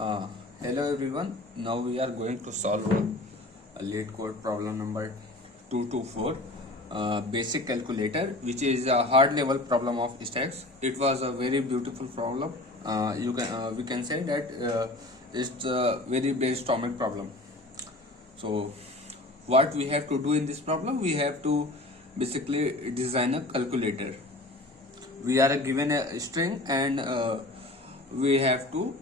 Uh, Hello everyone. Now we are going to solve a LeetCode problem number 224, basic calculator, which is a hard level problem of stacks. It was a very beautiful problem. We can say that it's a very brainstorming problem. So what we have to do in this problem, we have to basically design a calculator. We are given a string and we have to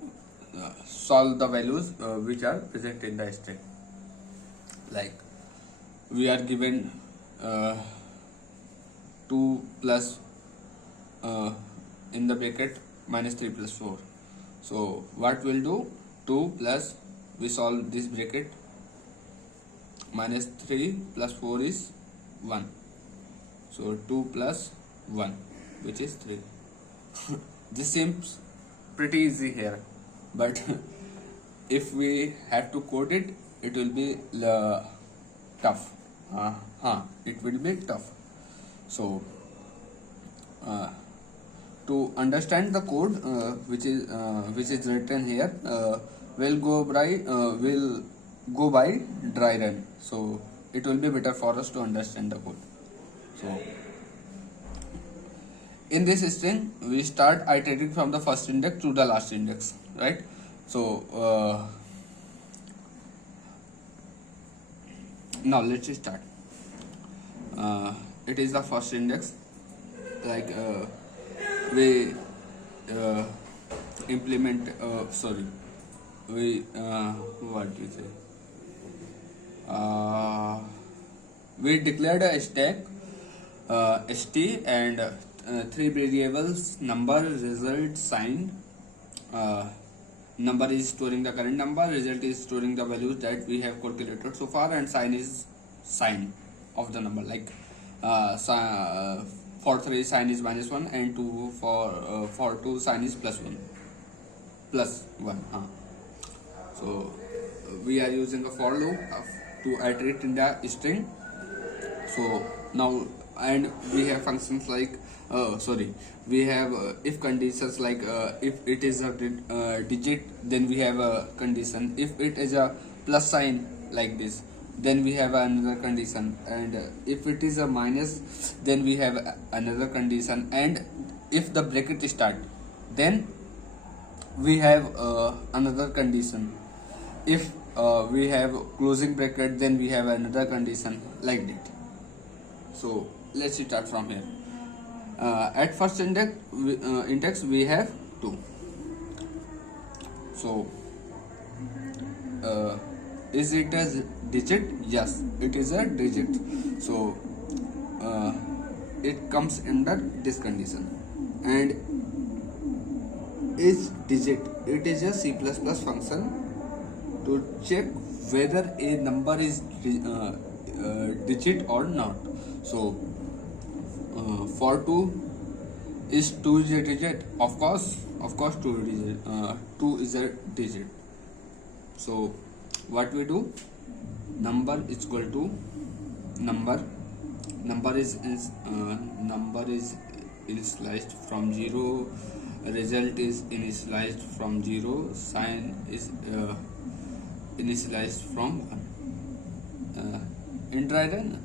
solve the values which are present in the string. Like we are given 2 plus in the bracket minus 3 plus 4. So what we'll do, 2 plus, we solve this bracket, minus 3 plus 4 is 1. So 2 plus 1, which is 3. This seems pretty easy here, but if we have to code it, it will be tough. It will be tough. So to understand the code which is written here, we'll go by dry run. So it will be better for us to understand the code. So in this string, we start iterating from the first index to the last index, right? So now let's start. It is the first index. Like we implement. What do you say? We declared a stack st and 3 variables: number, result, sign. Number is storing the current number, result is storing the values that we have calculated so far, and sign is sign of the number. Like for 3 sign is -1, and for 2 sign is +1. So we are using a for loop to iterate in the string. So now, and we have functions like we have if conditions, like if it is a digit, then we have a condition. If it is a plus sign like this, then we have another condition, and if it is a minus, then we have another condition, and if the bracket start, then we have another condition. If we have closing bracket, then we have another condition, like that. So let's start from here. At first index we have 2. So is it a digit? Yes, it is a digit. So it comes under this condition. And is digit, it is a C++ function to check whether a number is digit or not. So for 2, is 2 is a digit? Of course 2 is a digit. So what we do, number is equal to number is initialized from 0, result is initialized from 0, sign is initialized from 1. In dry run,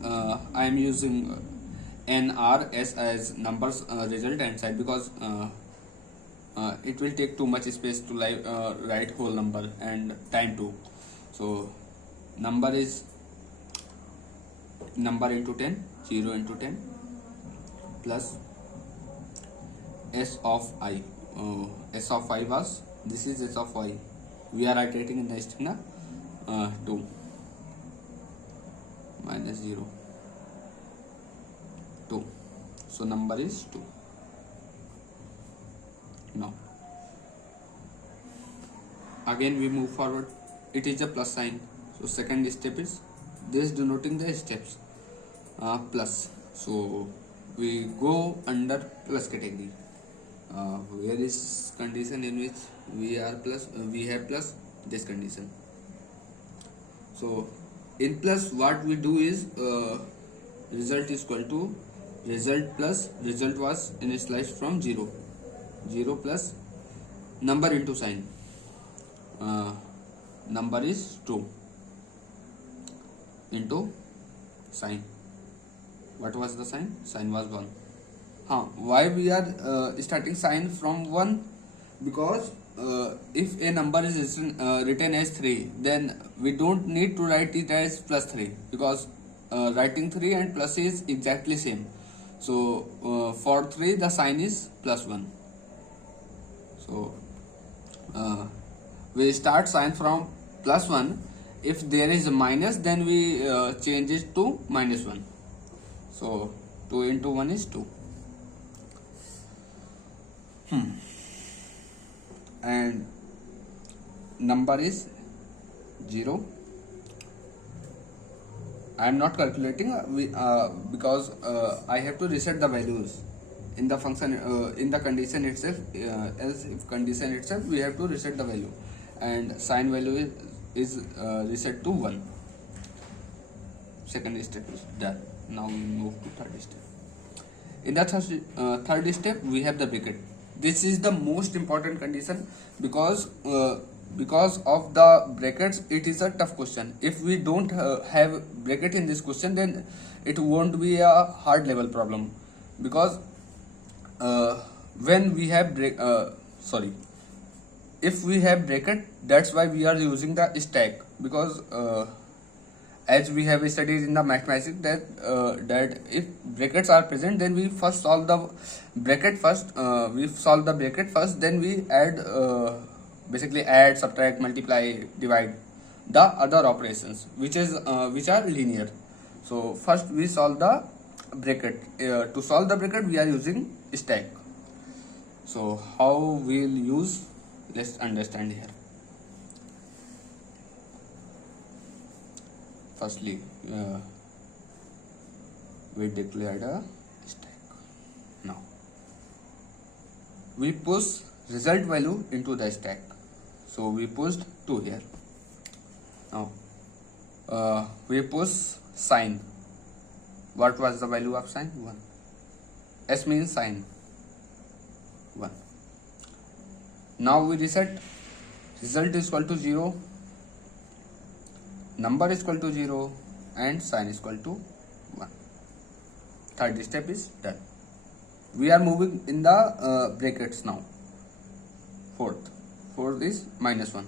I am using NRS as numbers, result and sign, because it will take too much space to write whole number and time too. So number is number into 10, 0 into 10, plus s of I. S of I was, this is s of I. We are iterating in the string 2 minus 0, 2. So number is 2. Now again we move forward. It is a plus sign. So second step is this, denoting the steps, plus. So we go under plus category. Where is condition in which we have plus, this condition. So in plus, what we do is result is equal to result plus result was initialized from 0 plus number into sign. number is 2 into sign. What was the sign? Sign was 1. Why we are starting sign from 1? Because if a number is written as 3, then we don't need to write it as plus 3, because writing 3 and plus is exactly same. So for 3 the sign is plus 1. So we start sign from plus 1. If there is a minus, then we change it to minus 1. So 2 into 1 is 2. And number is 0. I am not calculating because I have to reset the values in the function in the condition itself. Else, if condition itself, we have to reset the value, and sign value is reset to 1. Second step is done. Now we move to third step. In the third step, we have the bracket. This is the most important condition, because of the brackets it is a tough question. If we don't have bracket in this question, then it won't be a hard level problem, because when we have if we have bracket, that's why we are using the stack, because as we have studied in the mathematics that if brackets are present, then we first solve the bracket first. Then we add basically add, subtract, multiply, divide, the other operations which are linear. So first we solve the bracket. To solve the bracket, we are using stack. So how we'll use, let's understand here. Firstly, we declared a stack. Now we push result value into the stack. So we pushed 2 here. Now we push sign. What was the value of sign? 1. S means sign, 1. Now we reset. Result is equal to 0, number is equal to 0, and sign is equal to 1. Third step is done. We are moving in the brackets now. Fourth is minus 1.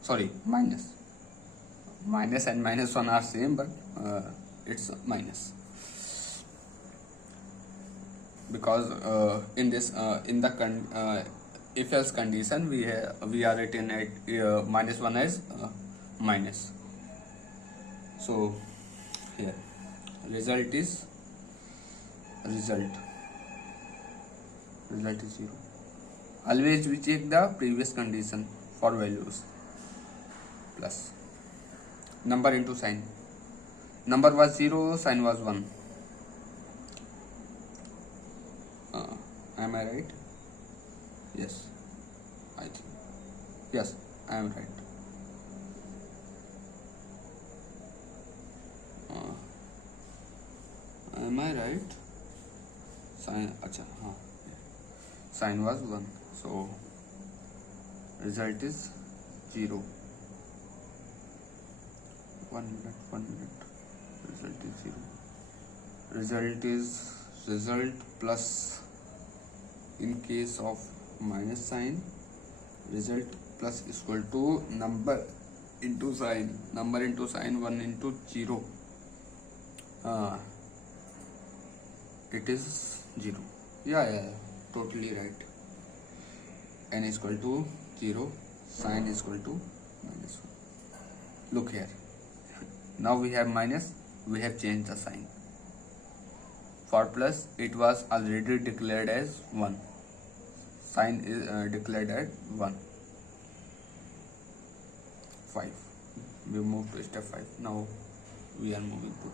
Sorry, minus and minus 1 are same, but it's minus, because in this in the if else condition, we are written at minus 1 as minus. So here result is 0. Always we check the previous condition for values. Plus number into sign. Number was 0, sign was 1. Am I right? Yes, I think. Yes, I am right. Am I right? Sign, sign was 1. So result is 0. 1 minute. Result is 0. Result plus, in case of minus sign, result plus is equal to number into sign. 1 into 0. It is 0. Yeah, totally right. N is equal to 0, sign is equal to minus 1. Look here. Now we have minus, we have changed the sign. For plus, it was already declared as 1. Sign is declared at 1. 5. We move to step 5. Now we are moving to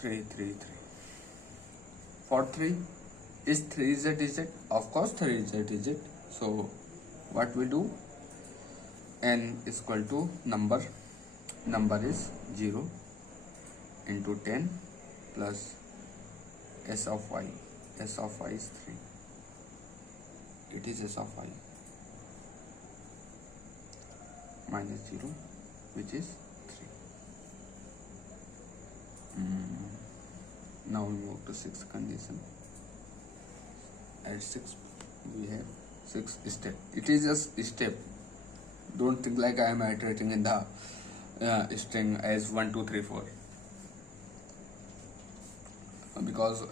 3. 3. For 3, is 3 z? Of course 3 z. So what we do? N is equal to number is 0 into 10 plus s of y. S of y is 3. It is s of y. minus 0, which is 3. Now we move to 6th condition. At 6 we have 6 step. It is just step. Don't think like I am iterating in the string as 1 2 3 4, because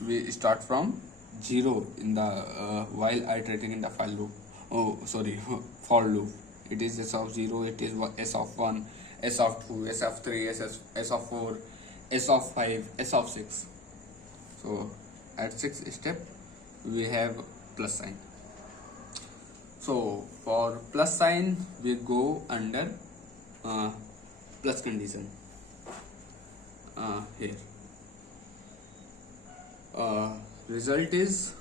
we start from 0 in the while iterating in the for loop. It is s of 0, it is s of 1, s of 2, s of 3, s of 4, s of 5, s of 6. So at 6th step we have plus sign. So for plus sign we go under plus condition here. Result is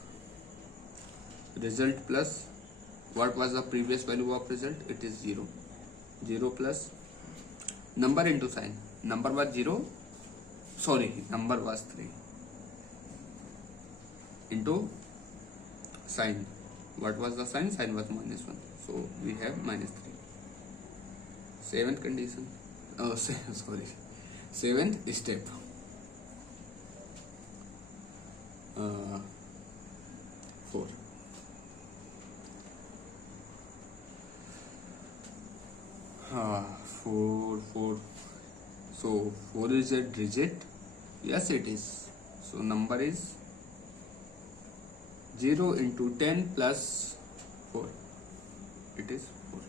result plus what was the previous value of result? It is 0. 0 plus number into sign. Number was 0, number was 3 into sign. What was the sign? Sign was minus 1. So we have minus 3. 7th condition. 7th step. 4. 4. So 4 is a digit. Yes, it is. So number is 0 into 10 plus 4. It is 4.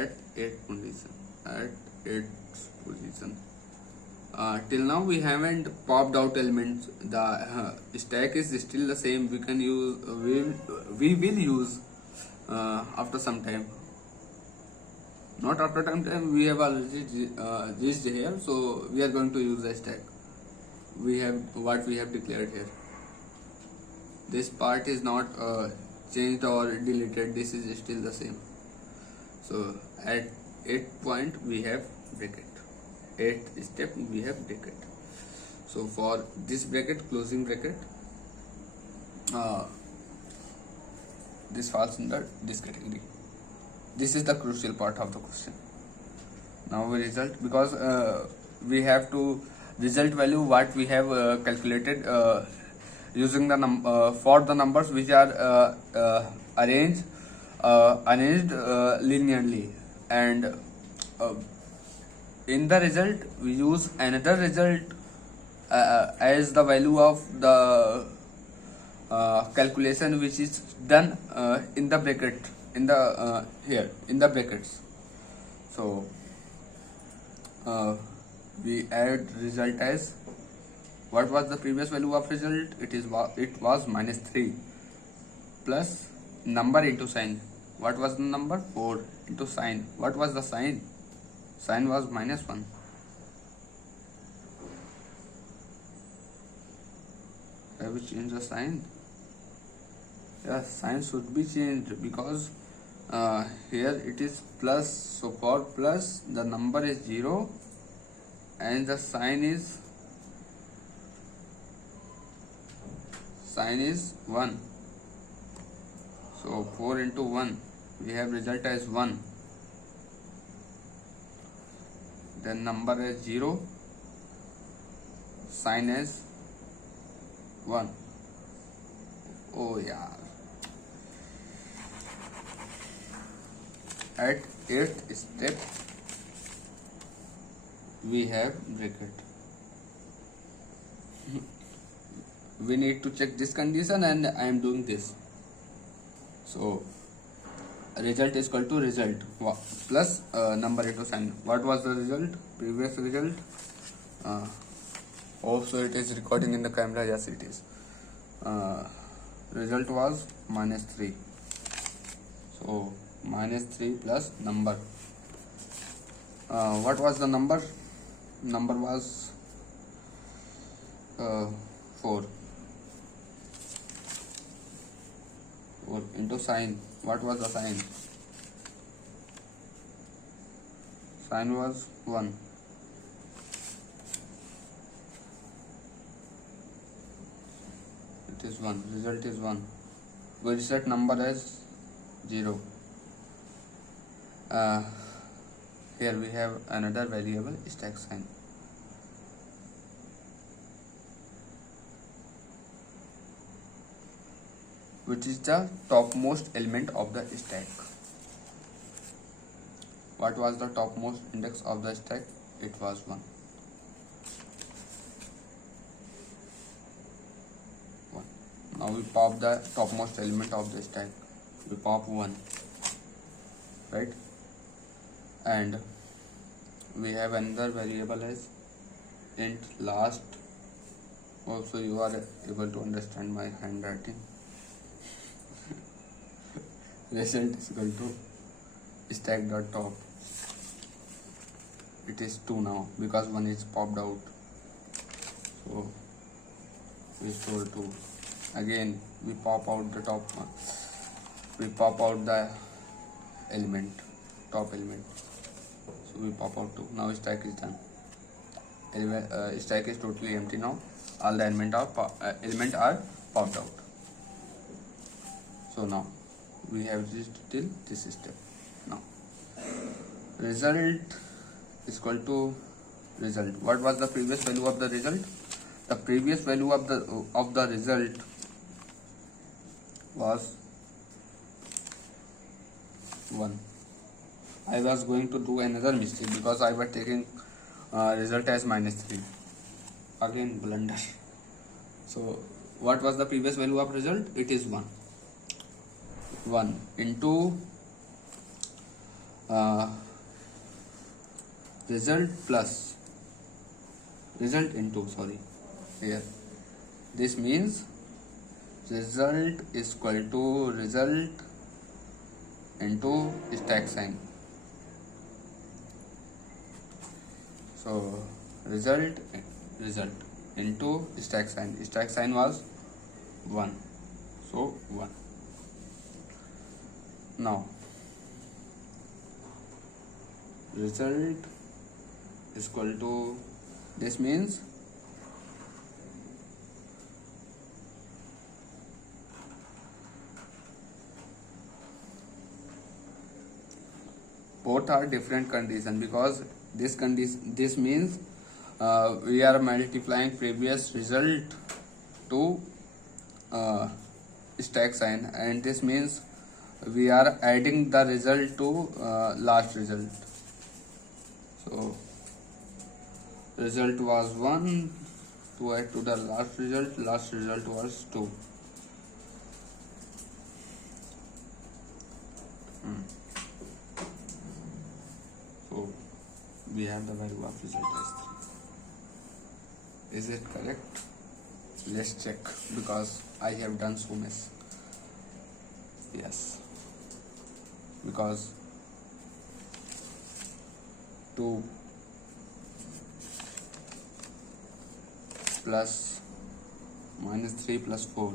At 8th position. Till now we haven't popped out elements. The stack is still the same. We can use. We will use after some time. Not after some time. We have already reached here, so we are going to use the stack. We have what we have declared here. This part is not changed or deleted. This is still the same. So at 8th point we have bracket. 8th step we have bracket. So for this bracket, closing bracket, this falls under this category. This is the crucial part of the question. Now we result, because we have to result value what we have calculated using the for the numbers which are arranged linearly, and in the result we use another result as the value of the calculation which is done in the bracket, in the here in the brackets. So we add result as what was the previous value of result? It was minus 3 plus number into sign. What was the number? 4 into sign. What was the sign? Sign was minus 1. Have we changed the sign? Yes, sign should be changed, because here it is plus. So for plus the number is 0 and the sign is 1. So 4 into 1, we have result as 1. Then number is 0, sign as 1. Oh yeah. At 8th step we have bracket. We need to check this condition, and I am doing this. So result is equal to result plus number into sign. What was the result? Previous result. Also it is recording in the camera. Yes, it is. Result was minus 3. So minus 3 plus number. What was the number? Number was 4. 4 into sign. What was the sign? Sign was 1. It is 1. Result is 1. We reset number as 0. uh, Here we have another variable stack sign, which is the topmost element of the stack. What was the topmost index of the stack? It was 1. 1. Now we pop the topmost element of the stack. We pop 1, right? And we have another variable as int last. Also, you are able to understand my handwriting. Result is equal to stack dot top. It is 2 now because 1 is popped out, so we store 2. Again we pop out the top one. We pop out the element, top element, so we pop out 2. Now stack is done. Stack is totally empty now. All the element are popped out. So now we have reached till this step. Now result is equal to result. What was the previous value of the result? The previous value of the result was 1. I was going to do another mistake because I was taking result as -3. Again blunder. So what was the previous value of result? It is 1. 1 into result plus result into, sorry, here this means result is equal to result into stack sign. So result into stack sign. Stack sign was 1, so 1. Now result is equal to, this means both are different condition, because this means we are multiplying previous result to stack sign, and this means we are adding the result to last result. So result was 1, to add to the last result was 2. So we have the value of result as 3. Is it correct? Let's check, because I have done so much. Yes, because 2 plus -3 plus 4,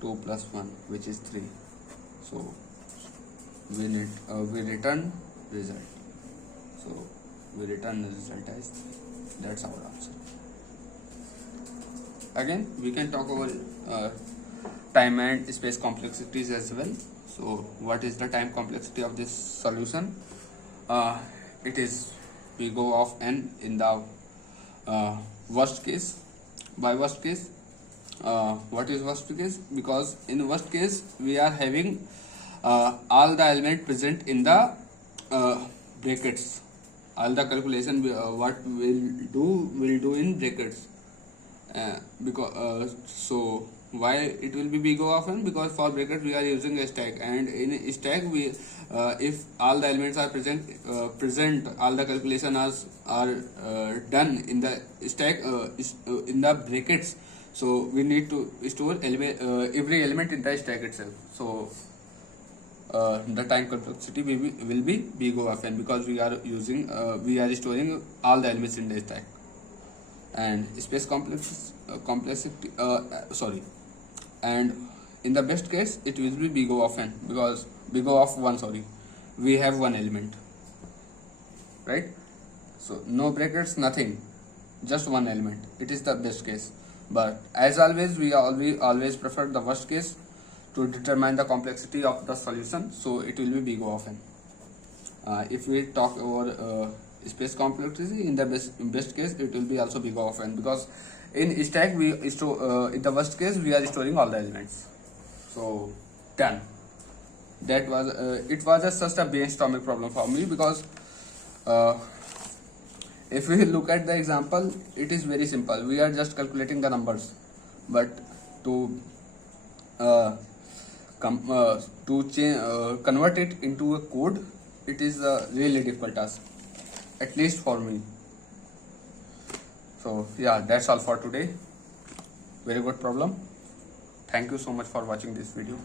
2 plus 1, which is 3. So we return result. So we return the result as 3. That's our answer. Again, we can talk about time and space complexities as well. So what is the time complexity of this solution? It is we go of n in the worst case. By worst case, what is worst case? Because in worst case we are having all the elements present in the brackets. All the calculation what we'll do in brackets. Because so why it will be big O of n? Because for bracket we are using a stack, and in a stack we if all the elements are present, all the calculations are done in the stack, in the brackets. So we need to store every element in the stack itself. So the time complexity will be big O of n, because we are storing all the elements in the stack. And space complexity, and in the best case it will be big O of n, because big O of 1, sorry, we have one element, right? So no brackets, nothing, just one element. It is the best case, but as always we always prefer the worst case. to determine the complexity of the solution, so it will be big O of n. If we talk about space complexity, in the best case it will be also big O of n, because in stack we store in the worst case we are storing all the elements. So done. That was it was just a brainstorming problem for me, because if we look at the example, it is very simple. We are just calculating the numbers, but to convert it into a code, it is a really difficult task, at least for me. So yeah, that's all for today. Very good problem. Thank you so much for watching this video.